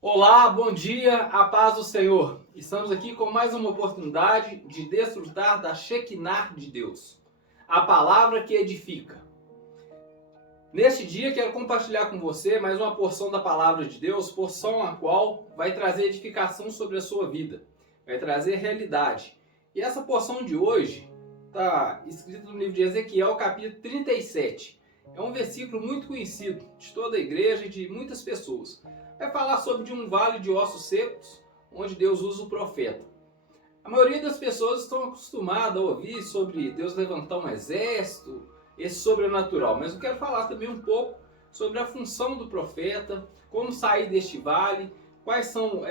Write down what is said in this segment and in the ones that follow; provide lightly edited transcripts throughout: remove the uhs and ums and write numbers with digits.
Olá, bom dia, a paz do Senhor. Estamos aqui com mais uma oportunidade de desfrutar da Shekinah de Deus, a palavra que edifica. Neste dia quero compartilhar com você mais uma porção da palavra de Deus, porção a qual vai trazer edificação sobre a sua vida, vai trazer realidade. E essa porção de hoje está escrita no livro de Ezequiel, capítulo 37. É um versículo muito conhecido de toda a igreja e de muitas pessoas. Vai falar sobre um vale de ossos secos, onde Deus usa o profeta. A maioria das pessoas estão acostumadas a ouvir sobre Deus levantar um exército, esse sobrenatural. Mas eu quero falar também um pouco sobre a função do profeta, como sair deste vale, quais são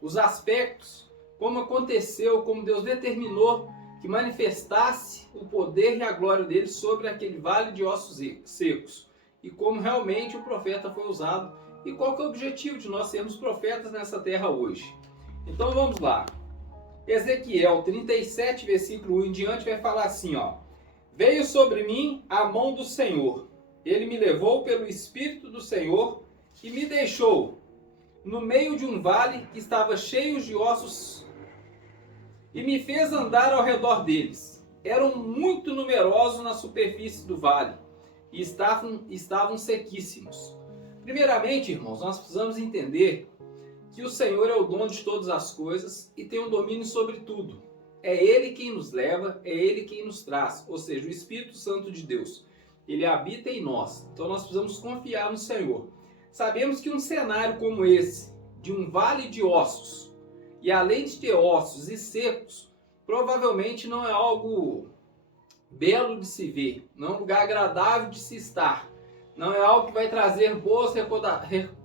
os aspectos, como aconteceu, como Deus determinou que manifestasse o poder e a glória dele sobre aquele vale de ossos secos. E como realmente o profeta foi usado. E qual que é o objetivo de nós sermos profetas nessa terra hoje? Então vamos lá. Ezequiel 37, versículo 1 em diante, vai falar assim, ó. Veio sobre mim a mão do Senhor. Ele me levou pelo Espírito do Senhor e me deixou no meio de um vale que estava cheio de ossos e me fez andar ao redor deles. Eram muito numerosos na superfície do vale e estavam sequíssimos. Primeiramente, irmãos, nós precisamos entender que o Senhor é o dono de todas as coisas e tem um domínio sobre tudo. É Ele quem nos leva, é Ele quem nos traz, ou seja, o Espírito Santo de Deus. Ele habita em nós, então nós precisamos confiar no Senhor. Sabemos que um cenário como esse, de um vale de ossos, e além de ter ossos e secos, provavelmente não é algo belo de se ver, não é um lugar agradável de se estar. Não é algo que vai trazer boas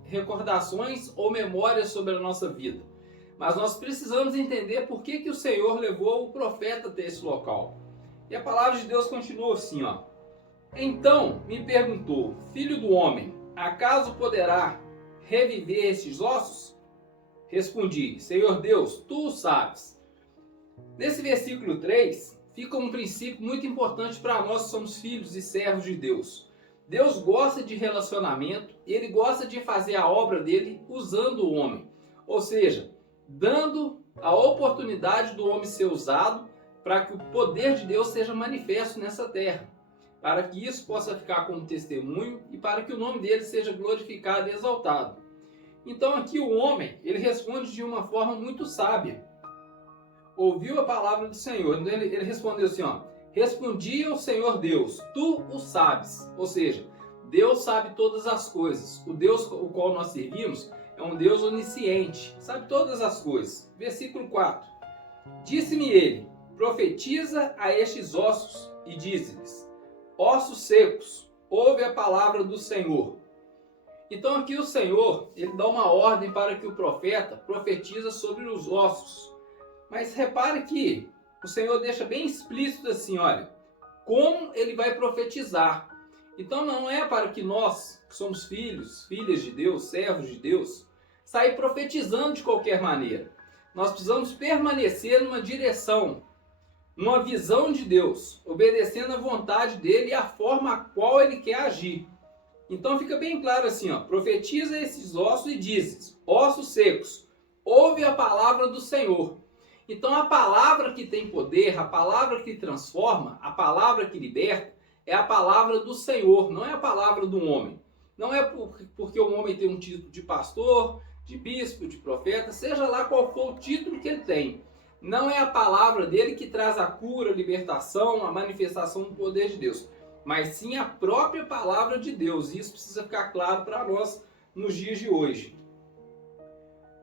recordações ou memórias sobre a nossa vida. Mas nós precisamos entender por que o Senhor levou o profeta até esse local. E a palavra de Deus continua assim, ó. Então me perguntou, filho do homem, acaso poderá reviver estes ossos? Respondi, Senhor Deus, tu o sabes. Nesse versículo 3, fica um princípio muito importante para nós que somos filhos e servos de Deus. Deus gosta de relacionamento, Ele gosta de fazer a obra dele usando o homem. Ou seja, dando a oportunidade do homem ser usado para que o poder de Deus seja manifesto nessa terra. Para que isso possa ficar como testemunho e para que o nome dele seja glorificado e exaltado. Então aqui o homem, ele responde de uma forma muito sábia. Ouviu a palavra do Senhor. Então ele respondeu assim, ó. Respondi ao Senhor Deus, tu o sabes. Ou seja, Deus sabe todas as coisas. O Deus o qual nós servimos é um Deus onisciente, sabe todas as coisas. Versículo 4. Disse-me ele, profetiza a estes ossos e dize-lhes, ossos secos, ouve a palavra do Senhor. Então aqui o Senhor, ele dá uma ordem para que o profeta profetiza sobre os ossos. Mas repare que o Senhor deixa bem explícito assim, olha, como ele vai profetizar. Então não é para que nós, que somos filhos, filhas de Deus, servos de Deus, sair profetizando de qualquer maneira. Nós precisamos permanecer numa direção, numa visão de Deus, obedecendo a vontade dele e a forma a qual ele quer agir. Então fica bem claro assim, ó, profetiza esses ossos e dizes, ossos secos, ouve a palavra do Senhor. Então a palavra que tem poder, a palavra que transforma, a palavra que liberta, é a palavra do Senhor, não é a palavra do homem. Não é porque o homem tem um título de pastor, de bispo, de profeta, seja lá qual for o título que ele tem. Não é a palavra dele que traz a cura, a libertação, a manifestação do poder de Deus, mas sim a própria palavra de Deus. E isso precisa ficar claro para nós nos dias de hoje.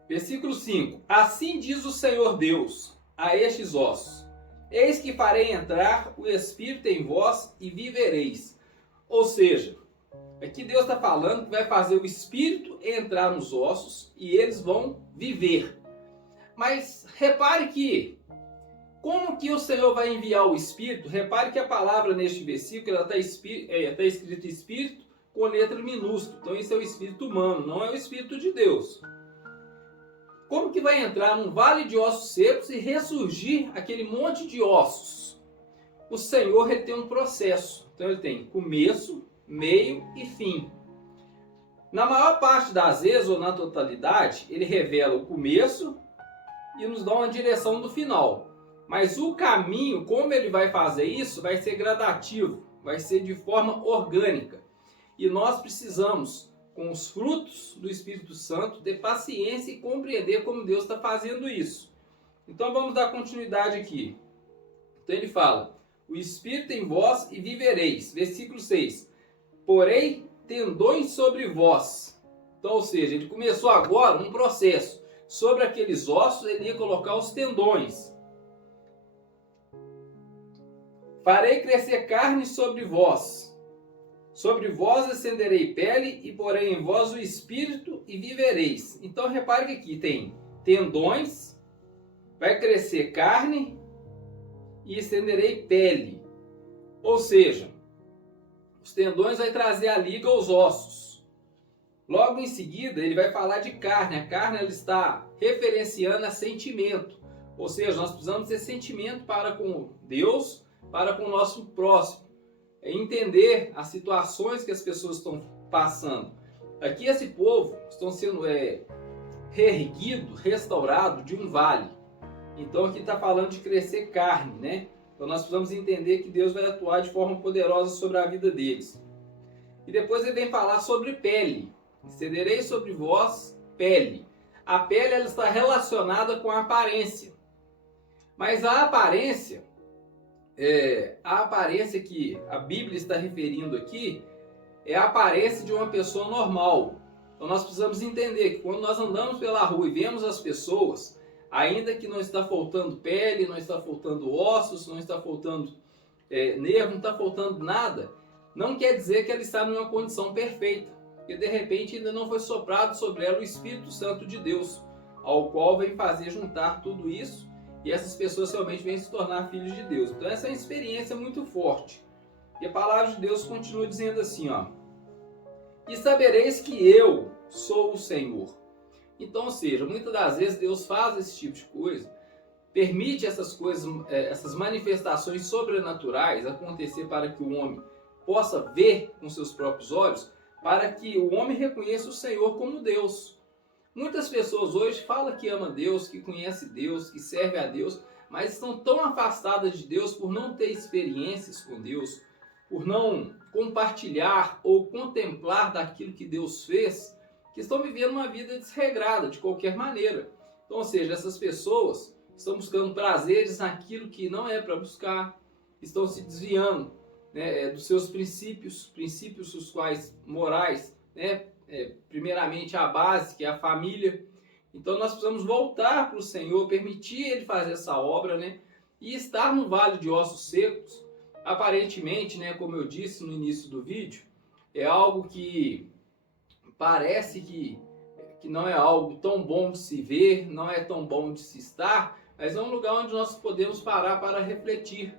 Versículo 5. Assim diz o Senhor Deus a estes ossos, eis que farei entrar o Espírito em vós e vivereis. Ou seja, aqui Deus está falando que vai fazer o Espírito entrar nos ossos e eles vão viver. Mas repare que, como que o Senhor vai enviar o Espírito? Repare que a palavra neste versículo está escrito Espírito com letra minúscula. Então isso é o Espírito humano, não é o Espírito de Deus. Como que vai entrar num vale de ossos secos e ressurgir aquele monte de ossos? O Senhor, ele tem um processo. Então ele tem começo, meio e fim. Na maior parte das vezes, ou na totalidade, ele revela o começo e nos dá uma direção do final. Mas o caminho, como ele vai fazer isso, vai ser gradativo, vai ser de forma orgânica. E nós precisamos, com os frutos do Espírito Santo, ter paciência e compreender como Deus está fazendo isso. Então vamos dar continuidade aqui. Então ele fala: o Espírito em vós e vivereis. Versículo 6. Porém, tendões sobre vós. Então, ou seja, ele começou agora um processo. Sobre aqueles ossos, ele ia colocar os tendões. Farei crescer carne sobre vós. Sobre vós estenderei pele, e porém em vós o espírito, e vivereis. Então, repare que aqui tem tendões, vai crescer carne, e estenderei pele. Ou seja, os tendões vai trazer a liga aos ossos. Logo em seguida, ele vai falar de carne. A carne ela está referenciando a sentimento. Ou seja, nós precisamos ter sentimento para com Deus, para com o nosso próximo. É entender as situações que as pessoas estão passando. Aqui esse povo estão sendo reerguido, restaurado de um vale. Então aqui está falando de crescer carne, né? Então nós precisamos entender que Deus vai atuar de forma poderosa sobre a vida deles. E depois ele vem falar sobre pele. Estenderei sobre vós pele. A pele ela está relacionada com a aparência. Mas a aparência que a Bíblia está referindo aqui é a aparência de uma pessoa normal. Então nós precisamos entender que quando nós andamos pela rua e vemos as pessoas, ainda que não está faltando pele, não está faltando ossos, não está faltando nervo, não está faltando nada, não quer dizer que ela está numa condição perfeita, porque de repente ainda não foi soprado sobre ela o Espírito Santo de Deus, ao qual vem fazer juntar tudo isso, e essas pessoas realmente vêm se tornar filhos de Deus. Então essa é uma experiência muito forte. E a palavra de Deus continua dizendo assim, ó: e sabereis que eu sou o Senhor. Então, ou seja, muitas das vezes Deus faz esse tipo de coisa, permite essas coisas, essas manifestações sobrenaturais acontecer para que o homem possa ver com seus próprios olhos, para que o homem reconheça o Senhor como Deus. Muitas pessoas hoje falam que ama Deus, que conhece Deus, que serve a Deus, mas estão tão afastadas de Deus por não ter experiências com Deus, por não compartilhar ou contemplar daquilo que Deus fez, que estão vivendo uma vida desregrada de qualquer maneira. Então, ou seja, essas pessoas estão buscando prazeres naquilo que não é para buscar, estão se desviando, né, dos seus princípios os quais morais, né, primeiramente a base, que é a família. Então nós precisamos voltar para o Senhor, permitir Ele fazer essa obra, né, e estar no vale de ossos secos. Aparentemente, né, como eu disse no início do vídeo, é algo que parece que não é algo tão bom de se ver, não é tão bom de se estar, mas é um lugar onde nós podemos parar para refletir.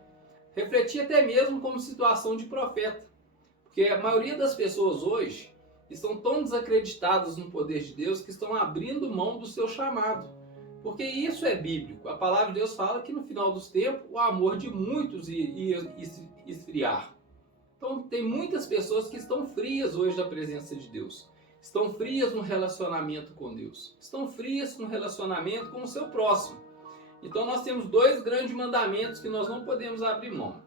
Refletir até mesmo como situação de profeta. Porque a maioria das pessoas hoje estão tão desacreditadas no poder de Deus que estão abrindo mão do seu chamado. Porque isso é bíblico. A palavra de Deus fala que no final dos tempos o amor de muitos ia esfriar. Então tem muitas pessoas que estão frias hoje da presença de Deus. Estão frias no relacionamento com Deus. Estão frias no relacionamento com o seu próximo. Então nós temos dois grandes mandamentos que nós não podemos abrir mão.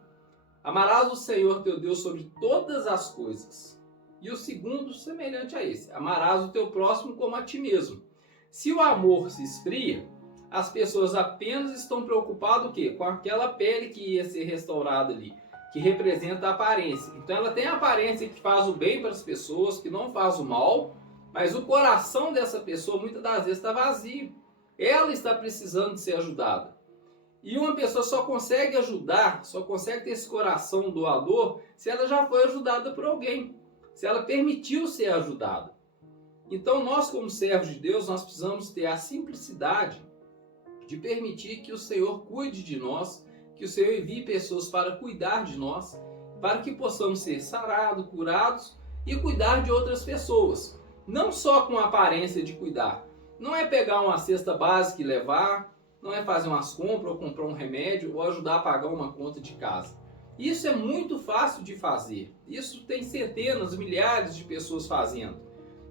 Amarás o Senhor teu Deus sobre todas as coisas. E o segundo, semelhante a esse: amarás o teu próximo como a ti mesmo. Se o amor se esfria, as pessoas apenas estão preocupadas o quê? Com aquela pele que ia ser restaurada ali, que representa a aparência. Então ela tem a aparência que faz o bem para as pessoas, que não faz o mal, mas o coração dessa pessoa muitas das vezes está vazio. Ela está precisando de ser ajudada. E uma pessoa só consegue ajudar, só consegue ter esse coração doador, se ela já foi ajudada por alguém, se ela permitiu ser ajudada. Então nós, como servos de Deus, nós precisamos ter a simplicidade de permitir que o Senhor cuide de nós, que o Senhor envie pessoas para cuidar de nós, para que possamos ser sarados, curados e cuidar de outras pessoas. Não só com a aparência de cuidar. Não é pegar uma cesta básica e levar, não é fazer umas compras ou comprar um remédio ou ajudar a pagar uma conta de casa. Isso é muito fácil de fazer. Isso tem centenas, milhares de pessoas fazendo.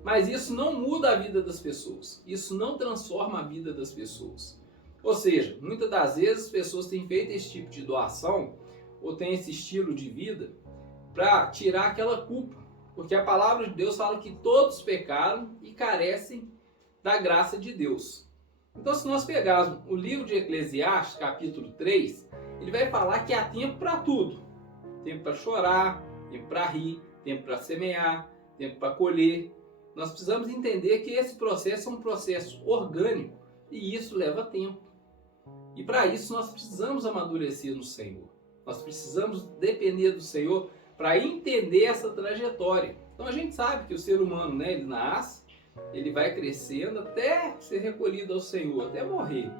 Mas isso não muda a vida das pessoas. Isso não transforma a vida das pessoas. Ou seja, muitas das vezes as pessoas têm feito esse tipo de doação ou têm esse estilo de vida para tirar aquela culpa. Porque a palavra de Deus fala que todos pecaram e carecem da graça de Deus. Então, se nós pegarmos o livro de Eclesiastes, capítulo 3, ele vai falar que há tempo para tudo. Tempo para chorar, tempo para rir, tempo para semear, tempo para colher. Nós precisamos entender que esse processo é um processo orgânico e isso leva tempo. E para isso nós precisamos amadurecer no Senhor. Nós precisamos depender do Senhor para entender essa trajetória. Então a gente sabe que o ser humano, né, ele nasce, ele vai crescendo até ser recolhido ao Senhor, até morrer.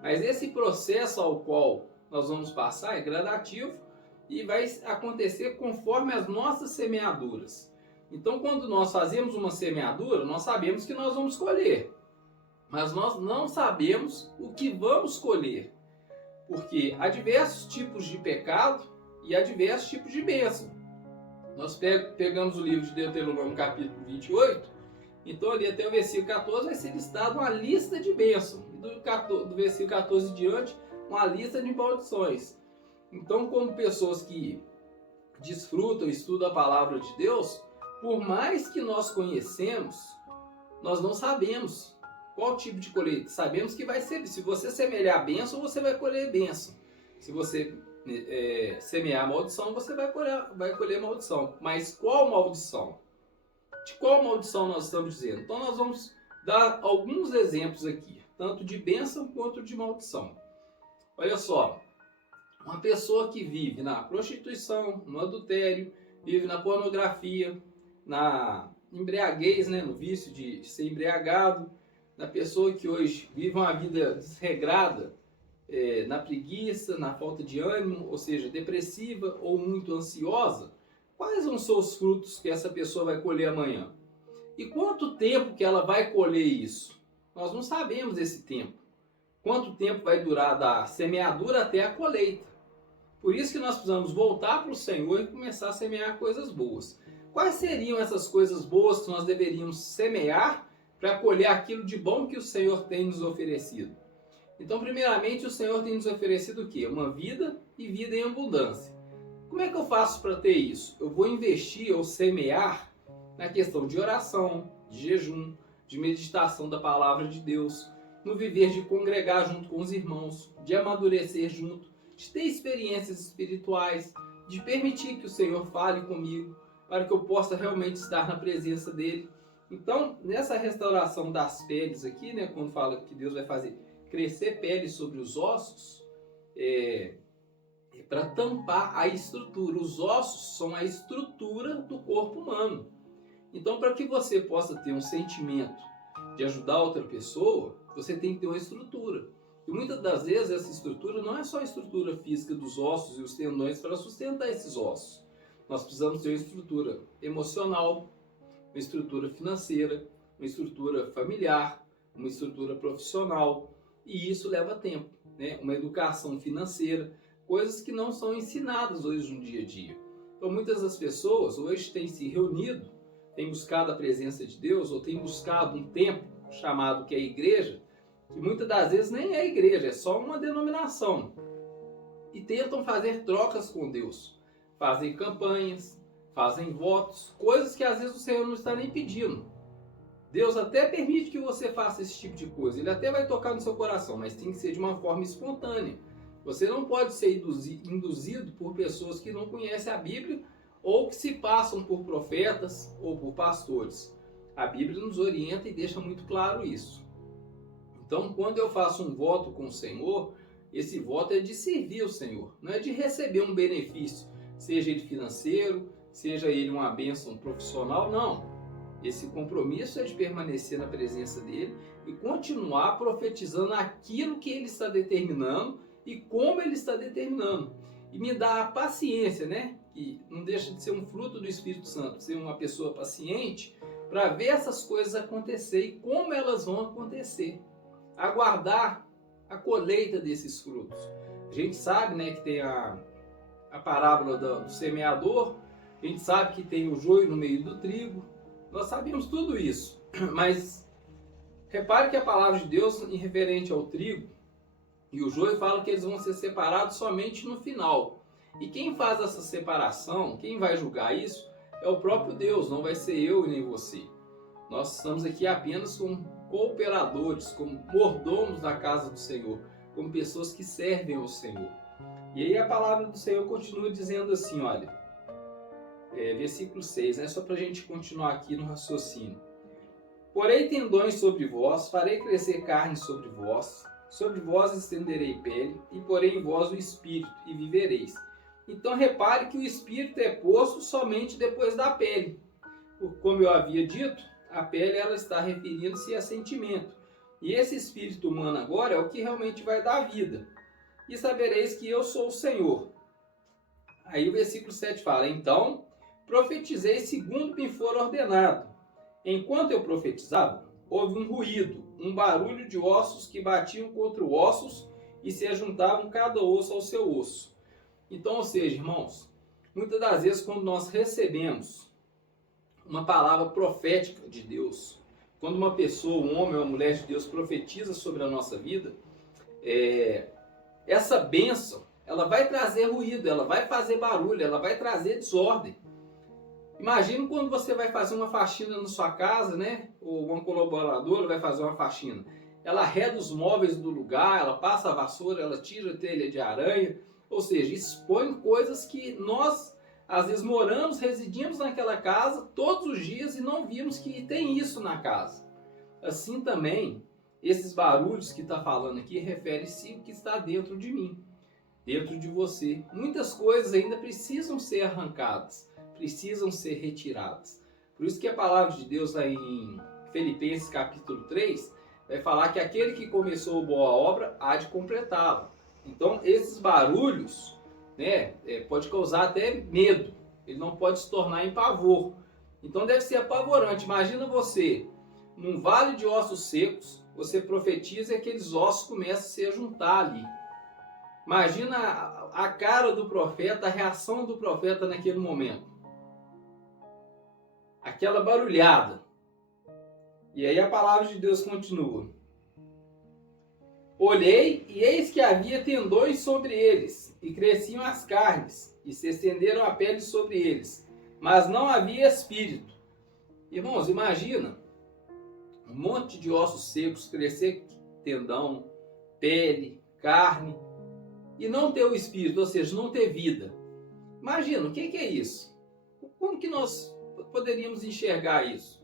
Mas esse processo ao qual nós vamos passar é gradativo e vai acontecer conforme as nossas semeaduras. Então, quando nós fazemos uma semeadura, nós sabemos que nós vamos colher. Mas nós não sabemos o que vamos colher. Porque há diversos tipos de pecado e há diversos tipos de bênção. Nós pegamos o livro de Deuteronômio, capítulo 28, então ali até o versículo 14 vai ser listado uma lista de bênçãos. E do versículo 14 em diante, uma lista de maldições. Então, como pessoas que desfrutam e estudam a palavra de Deus, por mais que nós conhecemos, nós não sabemos qual tipo de colheita. Sabemos que vai ser, se você semear bênção, você vai colher bênção. Se você semear maldição, você vai colher maldição. Mas qual maldição? De qual maldição nós estamos dizendo? Então nós vamos dar alguns exemplos aqui, tanto de bênção quanto de maldição. Olha só, uma pessoa que vive na prostituição, no adultério, vive na pornografia, na embriaguez, né, no vício de ser embriagado, na pessoa que hoje vive uma vida desregrada, na preguiça, na falta de ânimo, ou seja, depressiva ou muito ansiosa, quais vão ser os frutos que essa pessoa vai colher amanhã? E quanto tempo que ela vai colher isso? Nós não sabemos esse tempo. Quanto tempo vai durar da semeadura até a colheita? Por isso que nós precisamos voltar para o Senhor e começar a semear coisas boas. Quais seriam essas coisas boas que nós deveríamos semear para colher aquilo de bom que o Senhor tem nos oferecido? Então, primeiramente, o Senhor tem nos oferecido o quê? Uma vida e vida em abundância. Como é que eu faço para ter isso? Eu vou investir ou semear na questão de oração, de jejum, de meditação da palavra de Deus, no viver de congregar junto com os irmãos, de amadurecer junto, de ter experiências espirituais, de permitir que o Senhor fale comigo, para que eu possa realmente estar na presença dele. Então, nessa restauração das peles aqui, né, quando fala que Deus vai fazer crescer pele sobre os ossos, para tampar a estrutura. Os ossos são a estrutura do corpo humano. Então, para que você possa ter um sentimento de ajudar outra pessoa, você tem que ter uma estrutura. E muitas das vezes essa estrutura não é só a estrutura física dos ossos e os tendões para sustentar esses ossos. Nós precisamos ter uma estrutura emocional, uma estrutura financeira, uma estrutura familiar, uma estrutura profissional. E isso leva tempo, né? Uma educação financeira, coisas que não são ensinadas hoje no dia a dia. Então muitas das pessoas hoje têm se reunido, têm buscado a presença de Deus, ou têm buscado um tempo chamado que é a igreja, que muitas das vezes nem é igreja, é só uma denominação. E tentam fazer trocas com Deus. Fazem campanhas, fazem votos, coisas que às vezes o Senhor não está nem pedindo. Deus até permite que você faça esse tipo de coisa, Ele até vai tocar no seu coração, mas tem que ser de uma forma espontânea. Você não pode ser induzido por pessoas que não conhecem a Bíblia ou que se passam por profetas ou por pastores. A Bíblia nos orienta e deixa muito claro isso. Então, quando eu faço um voto com o Senhor, esse voto é de servir o Senhor, não é de receber um benefício, seja ele financeiro, seja ele uma bênção profissional, não. Esse compromisso é de permanecer na presença dele e continuar profetizando aquilo que ele está determinando e como ele está determinando. E me dá a paciência, né? Que não deixa de ser um fruto do Espírito Santo, ser uma pessoa paciente para ver essas coisas acontecer e como elas vão acontecer. Aguardar a colheita desses frutos. A gente sabe, né, que tem a parábola do semeador, a gente sabe que tem o joio no meio do trigo, Nós sabemos tudo isso, mas repare que a palavra de Deus, em referente ao trigo e o joio, fala que eles vão ser separados somente no final. E quem faz essa separação, quem vai julgar isso, é o próprio Deus, não vai ser eu e nem você. Nós estamos aqui apenas como cooperadores, como mordomos da casa do Senhor, como pessoas que servem ao Senhor. E aí a palavra do Senhor continua dizendo assim, olha, versículo 6, né, só para a gente continuar aqui no raciocínio. Porei tendões sobre vós, farei crescer carne sobre vós estenderei pele, e porei em vós o espírito, e vivereis. Então repare que o espírito é posto somente depois da pele. Como eu havia dito, a pele ela está referindo-se a sentimento. E esse espírito humano agora é o que realmente vai dar vida. E sabereis que eu sou o Senhor. Aí o versículo 7 fala, então profetizei segundo me for ordenado. Enquanto eu profetizava, houve um ruído, um barulho de ossos que batiam contra ossos e se ajuntavam cada osso ao seu osso. Então, ou seja, irmãos, muitas das vezes quando nós recebemos uma palavra profética de Deus, quando uma pessoa, um homem ou uma mulher de Deus profetiza sobre a nossa vida, essa bênção, ela vai trazer ruído, ela vai fazer barulho, ela vai trazer desordem. Imagina quando você vai fazer uma faxina na sua casa, né? Ou uma colaboradora vai fazer uma faxina. Ela arreda os móveis do lugar, ela passa a vassoura, ela tira a telha de aranha, ou seja, expõe coisas que nós, às vezes, moramos, residimos naquela casa todos os dias e não vimos que tem isso na casa. Assim também, esses barulhos que está falando aqui refere-se ao que está dentro de mim, dentro de você. Muitas coisas ainda precisam ser arrancadas, precisam ser retiradas. Por isso que a palavra de Deus lá em Filipenses capítulo 3 vai falar que aquele que começou a boa obra há de completá-la. Então esses barulhos, né, pode causar até medo, ele não pode se tornar em pavor. Então deve ser apavorante. Imagina você, num vale de ossos secos, você profetiza e aqueles ossos começam a se juntar ali. Imagina a cara do profeta, a reação do profeta naquele momento. Aquela barulhada. E aí a palavra de Deus continua. Olhei e eis que havia tendões sobre eles, e cresciam as carnes, e se estenderam a pele sobre eles, mas não havia espírito. Irmãos, imagina um monte de ossos secos, crescer tendão, pele, carne, e não ter o espírito, ou seja, não ter vida. Imagina, o que é isso? Como que nós poderíamos enxergar isso?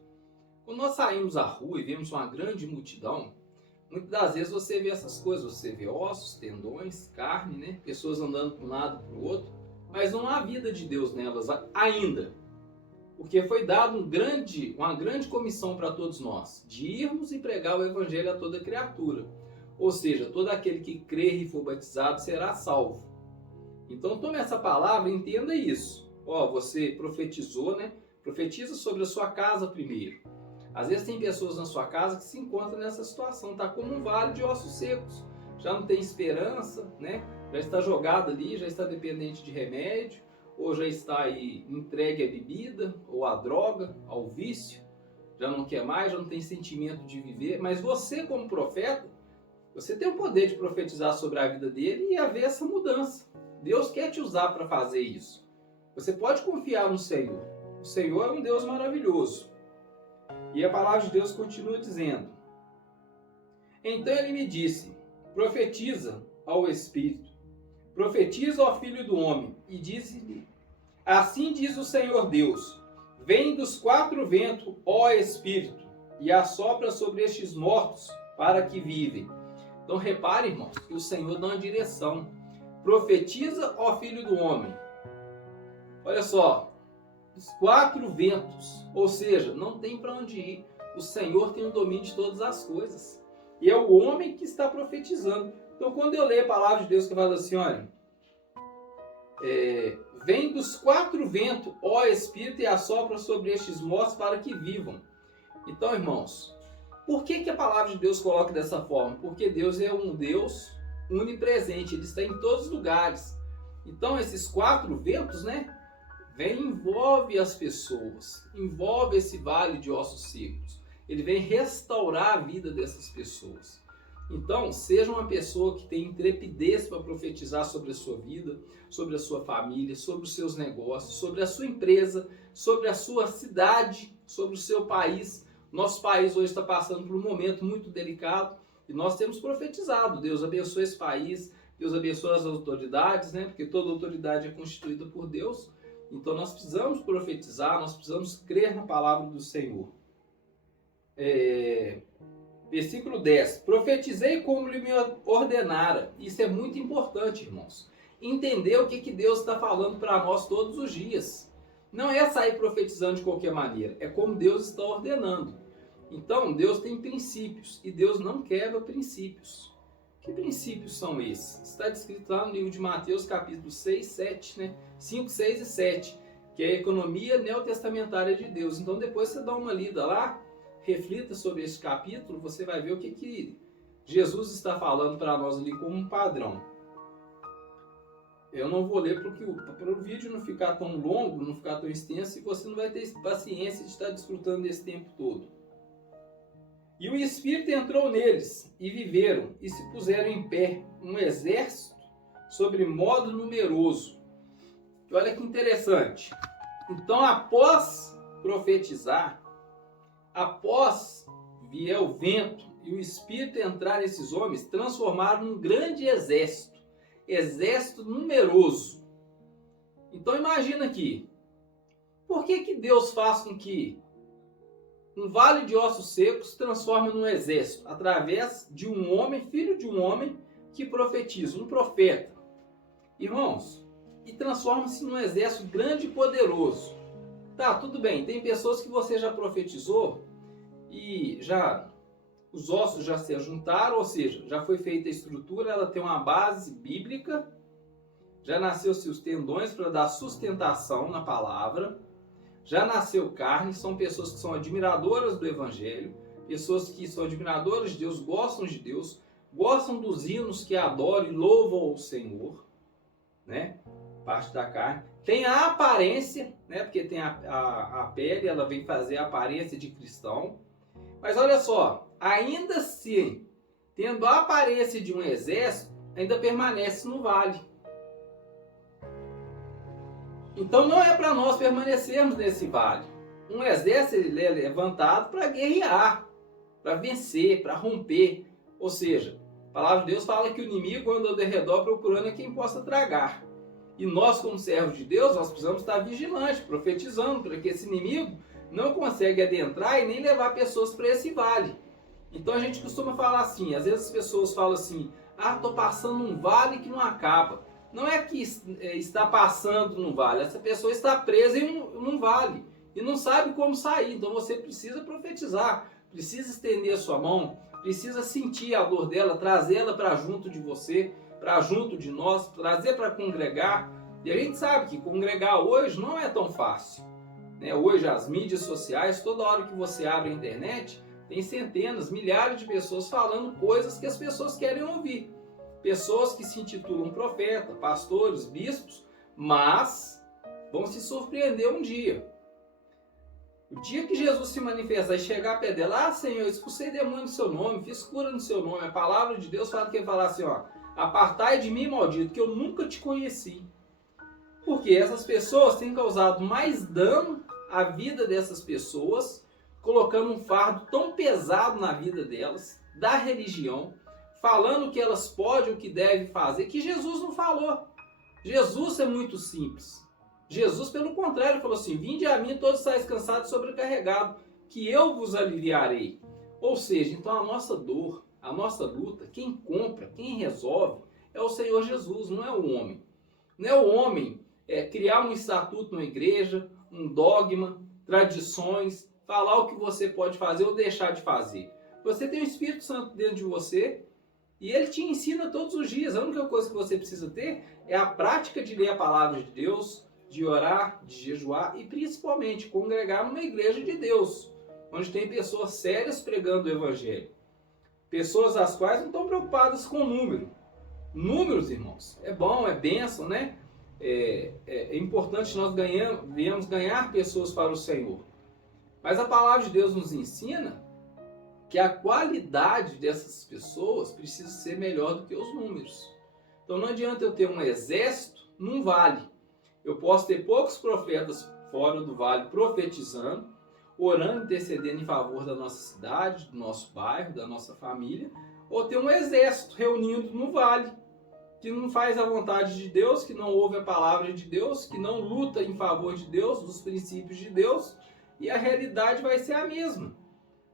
Quando nós saímos à rua e vemos uma grande multidão, muitas das vezes você vê essas coisas, você vê ossos, tendões, carne, né? Pessoas andando para um lado para o outro, mas não há vida de Deus nelas ainda. Porque foi dado uma grande comissão para todos nós, de irmos e pregar o evangelho a toda criatura. Ou seja, todo aquele que crer e for batizado será salvo. Então tome essa palavra e entenda isso. Você profetizou, né? Profetiza sobre a sua casa primeiro. Às vezes tem pessoas na sua casa que se encontram nessa situação, está como um vale de ossos secos. Já não tem esperança, né? Já está jogado ali, já está dependente de remédio, ou já está aí entregue à bebida, ou à droga, ao vício. Já não quer mais, já não tem sentimento de viver. Mas você, como profeta, você tem o poder de profetizar sobre a vida dele e haver essa mudança. Deus quer te usar para fazer isso. Você pode confiar no Senhor. O Senhor é um Deus maravilhoso. E a palavra de Deus continua dizendo. Então ele me disse, profetiza ao Espírito, profetiza ao Filho do Homem, e disse-lhe, assim diz o Senhor Deus, vem dos quatro ventos, ó Espírito, e assopra sobre estes mortos, para que vivem. Então repare, irmãos, que o Senhor dá uma direção. Profetiza ao Filho do Homem. Olha só, os quatro ventos, ou seja, não tem para onde ir. O Senhor tem o domínio de todas as coisas. E é o homem que está profetizando. Então quando eu leio a palavra de Deus que fala assim, olha, vem dos quatro ventos, ó Espírito, e assopra sobre estes mortos para que vivam. Então, irmãos, por que a palavra de Deus coloca dessa forma? Porque Deus é um Deus onipresente, Ele está em todos os lugares. Então esses quatro ventos, né, vem e envolve as pessoas, envolve esse vale de ossos secos. Ele vem restaurar a vida dessas pessoas. Então, seja uma pessoa que tem intrepidez para profetizar sobre a sua vida, sobre a sua família, sobre os seus negócios, sobre a sua empresa, sobre a sua cidade, sobre o seu país. Nosso país hoje está passando por um momento muito delicado e nós temos profetizado. Deus abençoe esse país, Deus abençoe as autoridades, né? Porque toda autoridade é constituída por Deus. Então nós precisamos profetizar, nós precisamos crer na palavra do Senhor. Versículo 10. Profetizei como ele me ordenara. Isso é muito importante, irmãos. Entender o que Deus está falando para nós todos os dias. Não é sair profetizando de qualquer maneira. É como Deus está ordenando. Então, Deus tem princípios. E Deus não quebra princípios. Que princípios são esses? Está descrito lá no livro de Mateus, capítulo 6, 7, né? 5, 6 e 7. Que é a economia neotestamentária de Deus. Então, depois você dá uma lida lá. Reflita sobre esse capítulo, você vai ver o que Jesus está falando para nós ali como um padrão. Eu não vou ler para o vídeo não ficar tão longo, não ficar tão extenso, e você não vai ter paciência de estar desfrutando desse tempo todo. E o Espírito entrou neles, e viveram, e se puseram em pé, um exército sobre modo numeroso. E olha que interessante. Então, após profetizar, após vier o vento e o Espírito entrar nesses homens, transformaram num grande exército, exército numeroso. Então imagina aqui, por que Deus faz com que um vale de ossos secos se transforme num exército? Através de um homem, filho de um homem, que profetiza, um profeta. Irmãos, e transforma-se num exército grande e poderoso. Tá, tudo bem, tem pessoas que você já profetizou e já os ossos já se juntaram, ou seja, já foi feita a estrutura, ela tem uma base bíblica, já nasceu-se os tendões para dar sustentação na palavra, já nasceu carne, são pessoas que são admiradoras do Evangelho, pessoas que são admiradoras de Deus, gostam dos hinos que adoram e louvam o Senhor, né? Parte da carne. Tem a aparência, né? Porque tem a pele, ela vem fazer a aparência de cristão. Mas olha só, ainda assim, tendo a aparência de um exército, ainda permanece no vale. Então não é para nós permanecermos nesse vale. Um exército ele é levantado para guerrear, para vencer, para romper. Ou seja, a palavra de Deus fala que o inimigo anda ao redor procurando a quem possa tragar. E nós, como servos de Deus, nós precisamos estar vigilantes, profetizando, para que esse inimigo não consegue adentrar e nem levar pessoas para esse vale. Então a gente costuma falar assim, às vezes as pessoas falam assim, estou passando um vale que não acaba. Não é que está passando num vale, essa pessoa está presa em um vale e não sabe como sair. Então você precisa profetizar, precisa estender a sua mão, precisa sentir a dor dela, trazê-la para junto de você, para junto de nós, trazer para congregar. E a gente sabe que congregar hoje não é tão fácil. Hoje as mídias sociais, toda hora que você abre a internet, tem centenas, milhares de pessoas falando coisas que as pessoas querem ouvir. Pessoas que se intitulam profeta, pastores, bispos, mas vão se surpreender um dia. O dia que Jesus se manifestar e chegar a pé dela, Senhor, expulsei demônio no seu nome, fiz cura no seu nome. A palavra de Deus fala que ele fala assim, apartai de mim, maldito, que eu nunca te conheci. Porque essas pessoas têm causado mais dano à vida dessas pessoas, colocando um fardo tão pesado na vida delas, da religião, falando o que elas podem, o que devem fazer, que Jesus não falou. Jesus é muito simples. Jesus, pelo contrário, falou assim, vinde a mim todos estáis cansados e sobrecarregados, que eu vos aliviarei. Ou seja, então a nossa dor, a nossa luta, quem compra, quem resolve, é o Senhor Jesus, não é o homem. Não é o homem criar um estatuto na igreja, um dogma, tradições, falar o que você pode fazer ou deixar de fazer. Você tem o Espírito Santo dentro de você e ele te ensina todos os dias. A única coisa que você precisa ter é a prática de ler a palavra de Deus, de orar, de jejuar e principalmente congregar numa igreja de Deus, onde tem pessoas sérias pregando o Evangelho. Pessoas as quais não estão preocupadas com o número. Números, irmãos, é bom, é bênção, né? é importante nós viemos ganhar pessoas para o Senhor. Mas a palavra de Deus nos ensina que a qualidade dessas pessoas precisa ser melhor do que os números. Então não adianta eu ter um exército num vale. Eu posso ter poucos profetas fora do vale profetizando, orando, intercedendo em favor da nossa cidade, do nosso bairro, da nossa família, ou ter um exército reunido no vale, que não faz a vontade de Deus, que não ouve a palavra de Deus, que não luta em favor de Deus, dos princípios de Deus, e a realidade vai ser a mesma.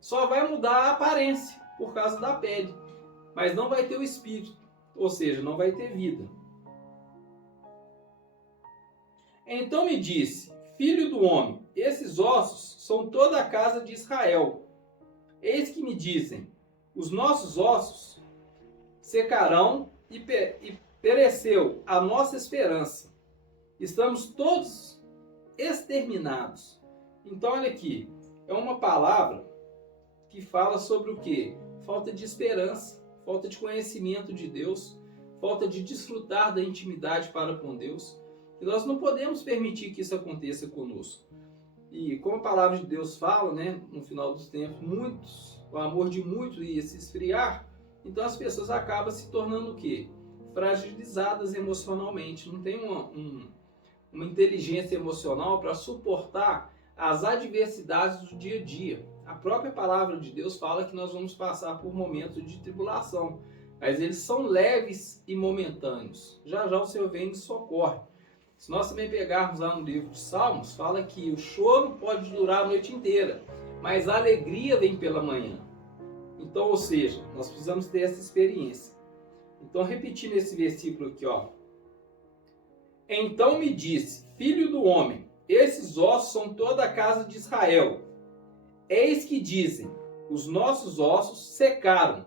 Só vai mudar a aparência por causa da pele, mas não vai ter o espírito, ou seja, não vai ter vida. Então me disse: filho do homem, esses ossos são toda a casa de Israel. Eis que me dizem: os nossos ossos secarão e pereceu a nossa esperança. Estamos todos exterminados. Então olha aqui, é uma palavra que fala sobre o quê? Falta de esperança, falta de conhecimento de Deus, falta de desfrutar da intimidade para com Deus. E nós não podemos permitir que isso aconteça conosco. E como a palavra de Deus fala, né, no final dos tempos, o amor de muitos ia se esfriar, então as pessoas acabam se tornando o quê? Fragilizadas emocionalmente, não tem uma inteligência emocional para suportar as adversidades do dia a dia. A própria palavra de Deus fala que nós vamos passar por momentos de tribulação, mas eles são leves e momentâneos. Já já o Senhor vem e nos socorre. Se nós também pegarmos lá no livro de Salmos, fala que o choro pode durar a noite inteira, mas a alegria vem pela manhã. Então, ou seja, nós precisamos ter essa experiência. Então, repetindo esse versículo aqui, ó. Então me disse: filho do homem, esses ossos são toda a casa de Israel. Eis que dizem: os nossos ossos secaram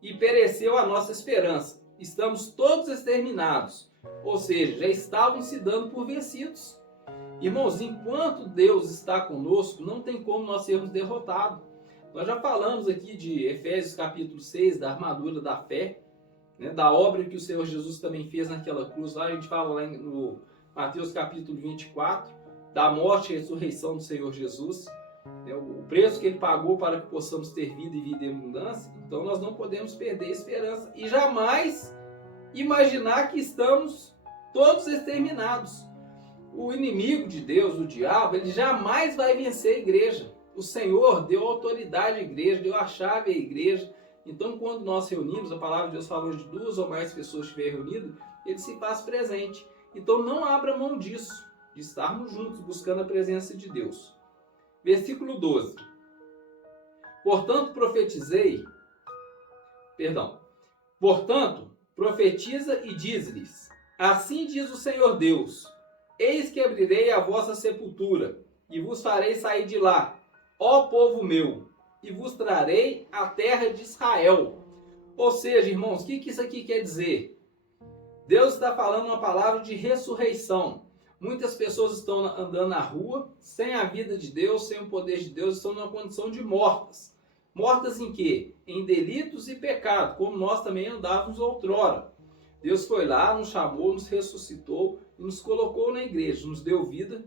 e pereceu a nossa esperança. Estamos todos exterminados. Ou seja, já estavam se dando por vencidos. Irmãos, enquanto Deus está conosco, não tem como nós sermos derrotados. Nós já falamos aqui de Efésios capítulo 6, da armadura da fé, né, da obra que o Senhor Jesus também fez naquela cruz. Lá a gente fala lá no Mateus capítulo 24, da morte e ressurreição do Senhor Jesus, né, o preço que Ele pagou para que possamos ter vida e vida em abundância. Então nós não podemos perder a esperança e jamais imaginar que estamos todos exterminados. O inimigo de Deus, o diabo, ele jamais vai vencer a igreja. O Senhor deu autoridade à igreja, deu a chave à igreja. Então, quando nós reunimos, a palavra de Deus falou de 2 ou mais pessoas estiverem reunidas, ele se faz presente. Então, não abra mão disso, de estarmos juntos, buscando a presença de Deus. Versículo 12. Portanto, profetiza e diz-lhes: assim diz o Senhor Deus: eis que abrirei a vossa sepultura, e vos farei sair de lá, ó povo meu, e vos trarei a terra de Israel. Ou seja, irmãos, o que isso aqui quer dizer? Deus está falando uma palavra de ressurreição. Muitas pessoas estão andando na rua, sem a vida de Deus, sem o poder de Deus, estão numa condição de mortas. Mortas em quê? Em delitos e pecado, como nós também andávamos outrora. Deus foi lá, nos chamou, nos ressuscitou e nos colocou na igreja, nos deu vida,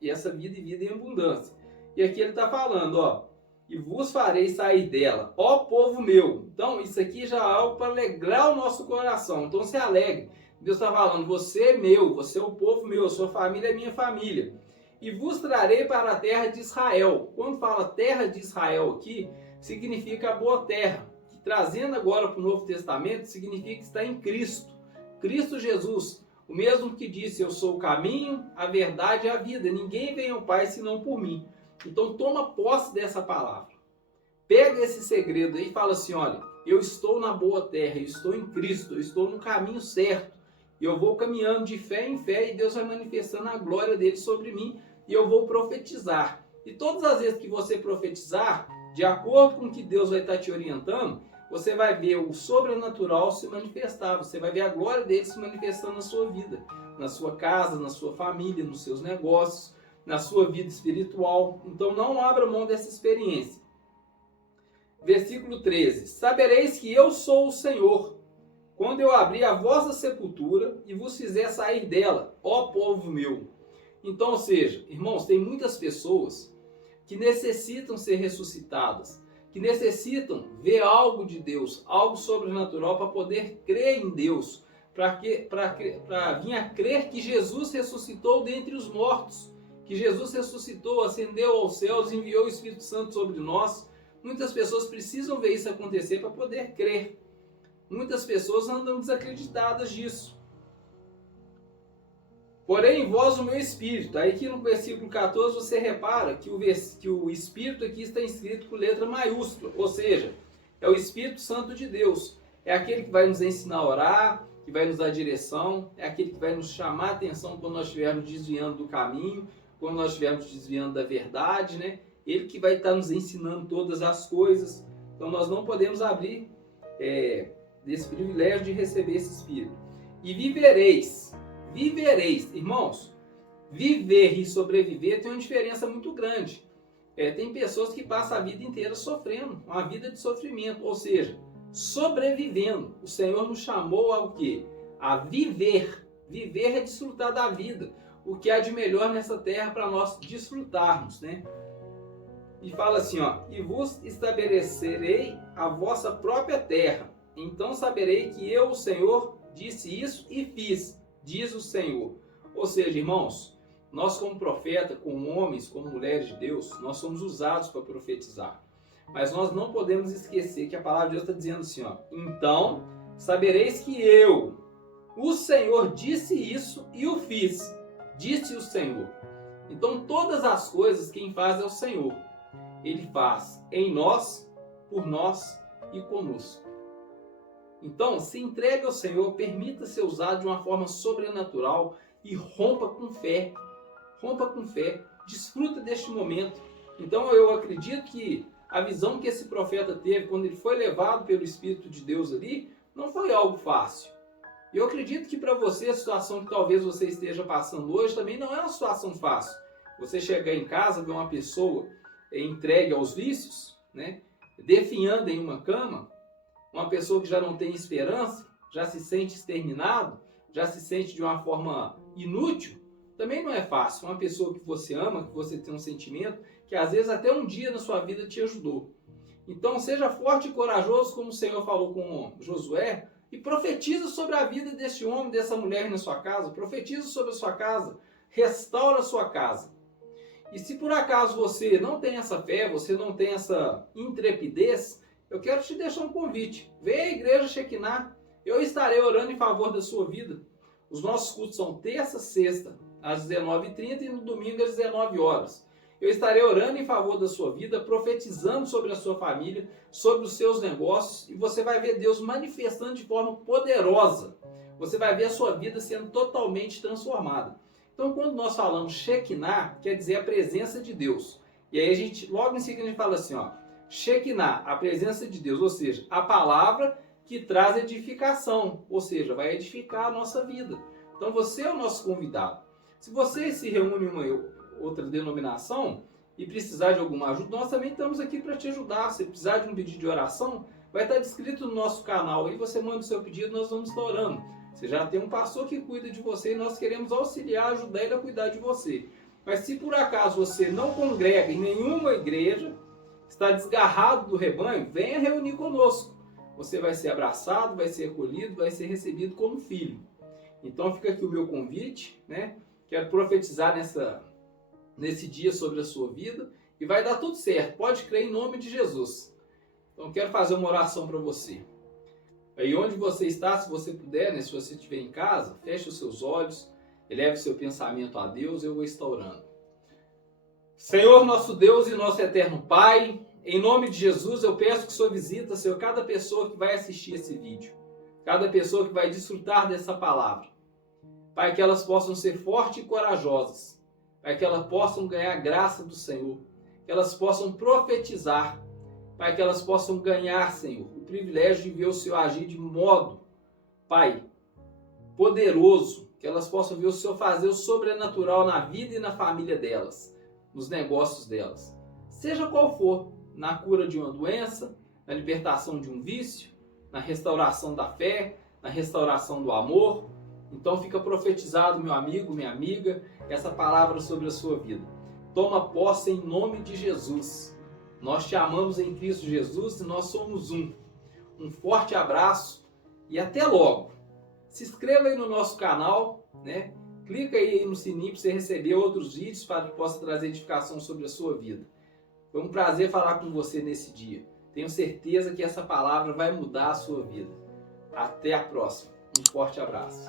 e essa vida e vida em abundância. E aqui ele está falando, ó, e vos farei sair dela, ó povo meu. Então isso aqui já é algo para alegrar o nosso coração. Então se alegre. Deus está falando: você é meu, você é o povo meu, sua família é minha família. E vos trarei para a terra de Israel. Quando fala terra de Israel aqui, significa a boa terra. E trazendo agora para o Novo Testamento, significa que está em Cristo. Cristo Jesus, o mesmo que disse: eu sou o caminho, a verdade e a vida. Ninguém vem ao Pai senão por mim. Então toma posse dessa palavra. Pega esse segredo aí e fala assim: olha, eu estou na boa terra, eu estou em Cristo, eu estou no caminho certo. Eu vou caminhando de fé em fé e Deus vai manifestando a glória dele sobre mim e eu vou profetizar. E todas as vezes que você profetizar, de acordo com o que Deus vai estar te orientando, você vai ver o sobrenatural se manifestar. Você vai ver a glória dele se manifestando na sua vida, na sua casa, na sua família, nos seus negócios, na sua vida espiritual. Então não abra mão dessa experiência. Versículo 13. Sabereis que eu sou o Senhor. quando eu abrir a vossa sepultura e vos fizer sair dela, ó povo meu. Então, ou seja, irmãos, tem muitas pessoas que necessitam ser ressuscitadas, que necessitam ver algo de Deus, algo sobrenatural para poder crer em Deus, para vir a crer que Jesus ressuscitou dentre os mortos, que Jesus ressuscitou, ascendeu aos céus, enviou o Espírito Santo sobre nós. Muitas pessoas precisam ver isso acontecer para poder crer. Muitas pessoas andam desacreditadas disso. Porém, em vós o meu Espírito. Aí aqui no versículo 14 você repara que o Espírito aqui está escrito com letra maiúscula. Ou seja, é o Espírito Santo de Deus. É aquele que vai nos ensinar a orar, que vai nos dar direção. É aquele que vai nos chamar a atenção quando nós estivermos desviando do caminho, quando nós estivermos desviando da verdade, né? Ele que vai estar nos ensinando todas as coisas. Então nós não podemos abrir desse privilégio de receber esse Espírito. E vivereis, irmãos, viver e sobreviver tem uma diferença muito grande. Tem pessoas que passam a vida inteira sofrendo, uma vida de sofrimento, ou seja, sobrevivendo. O Senhor nos chamou ao quê? A viver. Viver é desfrutar da vida, o que há de melhor nessa terra para nós desfrutarmos, né? E fala assim, ó, e vos estabelecerei a vossa própria terra. Então saberei que eu, o Senhor, disse isso e fiz, diz o Senhor. Ou seja, irmãos, nós como profeta, como homens, como mulheres de Deus, nós somos usados para profetizar. Mas nós não podemos esquecer que a palavra de Deus está dizendo assim, ó, então sabereis que eu, o Senhor, disse isso e o fiz, disse o Senhor. Então todas as coisas quem faz é o Senhor. Ele faz em nós, por nós e conosco. Então, se entregue ao Senhor, permita ser usado de uma forma sobrenatural e rompa com fé. Rompa com fé. Desfruta deste momento. Então, eu acredito que a visão que esse profeta teve quando ele foi levado pelo Espírito de Deus ali, não foi algo fácil. Eu acredito que para você, a situação que talvez você esteja passando hoje também não é uma situação fácil. Você chegar em casa, ver uma pessoa entregue aos vícios, né, definhando em uma cama, uma pessoa que já não tem esperança, já se sente exterminado, já se sente de uma forma inútil, também não é fácil. Uma pessoa que você ama, que você tem um sentimento, que às vezes até um dia na sua vida te ajudou. Então seja forte e corajoso, como o Senhor falou com Josué, e profetiza sobre a vida desse homem, dessa mulher na sua casa, profetiza sobre a sua casa, restaura a sua casa. E se por acaso você não tem essa fé, você não tem essa intrepidez, eu quero te deixar um convite. Venha à Igreja Shekinah, eu estarei orando em favor da sua vida. Os nossos cultos são terça, sexta, às 19h30 e no domingo às 19 horas. Eu estarei orando em favor da sua vida, profetizando sobre a sua família, sobre os seus negócios, e você vai ver Deus manifestando de forma poderosa. Você vai ver a sua vida sendo totalmente transformada. Então, quando nós falamos Shekinah, quer dizer a presença de Deus. E aí a gente, logo em seguida, a gente fala assim, ó, Shekinah, a presença de Deus, ou seja, a palavra que traz edificação, ou seja, vai edificar a nossa vida. Então, você é o nosso convidado. Se você se reúne em uma outra denominação e precisar de alguma ajuda, nós também estamos aqui para te ajudar. Se precisar de um pedido de oração, vai estar descrito no nosso canal. Aí você manda o seu pedido, nós vamos estar orando. Você já tem um pastor que cuida de você e nós queremos auxiliar, ajudar ele a cuidar de você. Mas se por acaso você não congrega em nenhuma igreja, está desgarrado do rebanho, venha reunir conosco. Você vai ser abraçado, vai ser acolhido, vai ser recebido como filho. Então fica aqui o meu convite, né? Quero profetizar nesse dia sobre a sua vida e vai dar tudo certo. Pode crer em nome de Jesus. Então quero fazer uma oração para você. Aí onde você está, se você puder, né, se você estiver em casa, feche os seus olhos, eleve o seu pensamento a Deus, eu vou estar orando. Senhor, nosso Deus e nosso eterno Pai, em nome de Jesus eu peço que o Senhor visita, Senhor, cada pessoa que vai assistir esse vídeo, cada pessoa que vai desfrutar dessa palavra. Pai, que elas possam ser fortes e corajosas, Pai, que elas possam ganhar a graça do Senhor, que elas possam profetizar, Pai, que elas possam ganhar, Senhor, o privilégio de ver o Senhor agir de modo, Pai, poderoso, que elas possam ver o Senhor fazer o sobrenatural na vida e na família delas, nos negócios delas. Seja qual for, na cura de uma doença, na libertação de um vício, na restauração da fé, na restauração do amor. Então fica profetizado, meu amigo, minha amiga, essa palavra sobre a sua vida. Toma posse em nome de Jesus. Nós te amamos em Cristo Jesus e nós somos um. Um forte abraço e até logo. Se inscreva aí no nosso canal, né? Clica aí no sininho para você receber outros vídeos para que possa trazer edificação sobre a sua vida. Foi um prazer falar com você nesse dia. Tenho certeza que essa palavra vai mudar a sua vida. Até a próxima. Um forte abraço.